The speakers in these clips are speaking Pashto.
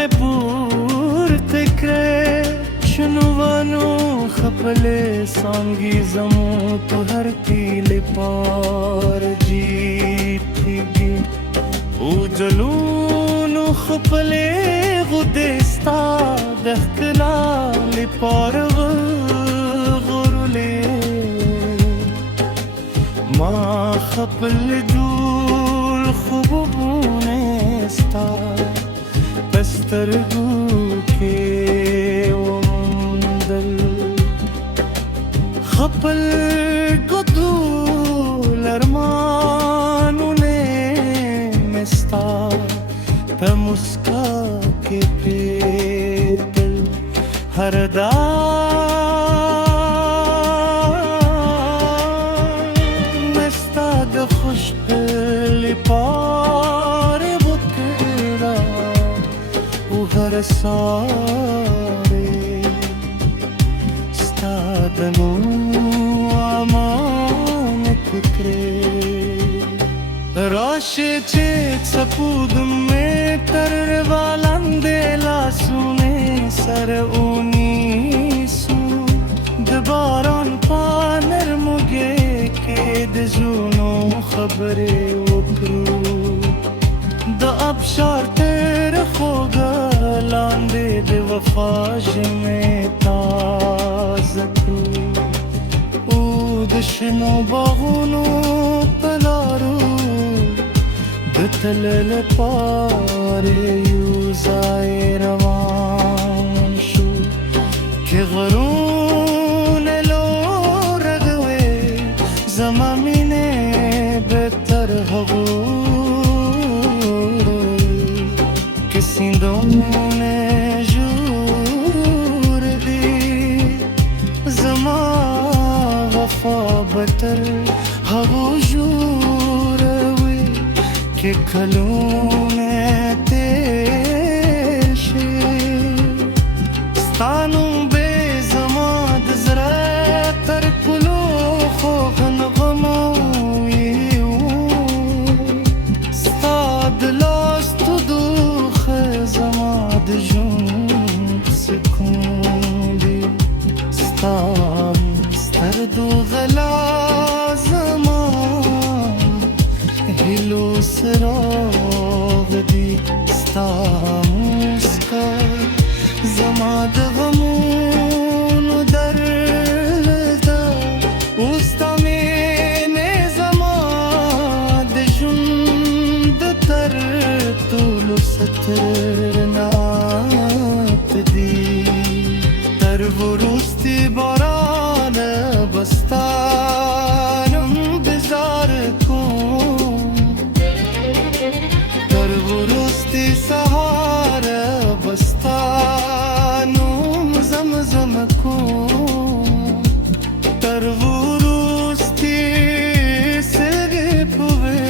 نغمه پورته کړې شنوانو خپلې څانګې زمو په هر تیلې پار جیتېږي اوجلونو خپلې غدې ستا د ښکلا لپاره وغوړولې ما خپل جوړ خوبونه ستا په سترګو کې وموندل خپل ګدول ارمانونه مې ستا په مسکا کې پرېږدل هر پاره بکرا او هر ساره ستادنو امانت کړې راشه چې سپود مې تر والندې لاسونه سر اونیسو د باران په نرموږې کې د زړونو خبرې د ابشار تیر خوږه لاندې د وفا ژمې تازه کړو او د شنو باغونو په لارو د تلو لپاره یو ځای روان شو چې غرونه لوړ رغوي زما مینې بهتر هغو سیندونه جوړ دي زما وفا بتر هغو جوړوي کې کلونه تیر شي ستا نوم به زما د زړه تر پلو خوږ نغمه وي ستا د لاس زما د ژوند سکون دی ستا سترګو غلا زما هیلو څراغ دی ستا مسکا زما د غمونو درد او ستا مینې زما د ژوند تر ټولو خطرناک دی تر وروستي باران بستا انتظار کوم تر وروستي سهار بستا نوم زمزم کوم تر وروستي سلګې پوي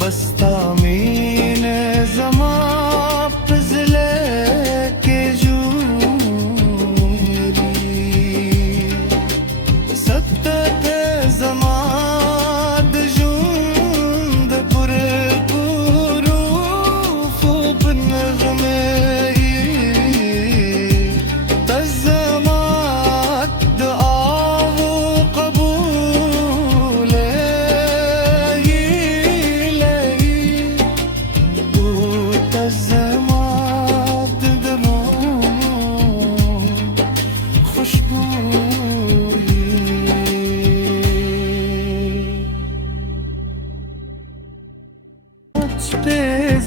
بستا مینه زما په زړه کې جوړېږي ستت زما د ژوند پوره پورو خوب نغمه ته زما دعاو قبول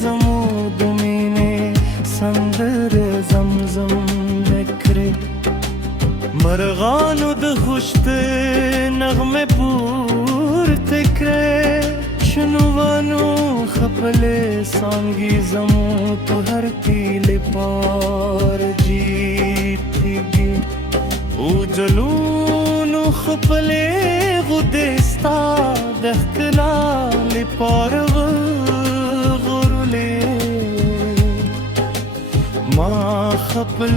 زمو دمینه سندر زمزم نکره مرغانو د خوشت نغمه پورته کړې شنوانو خپلې څانګې زمو په هر تیلې پار جیتېږي اوجلونو خپلې غدې ستا د ښکلا لپاره ما خپل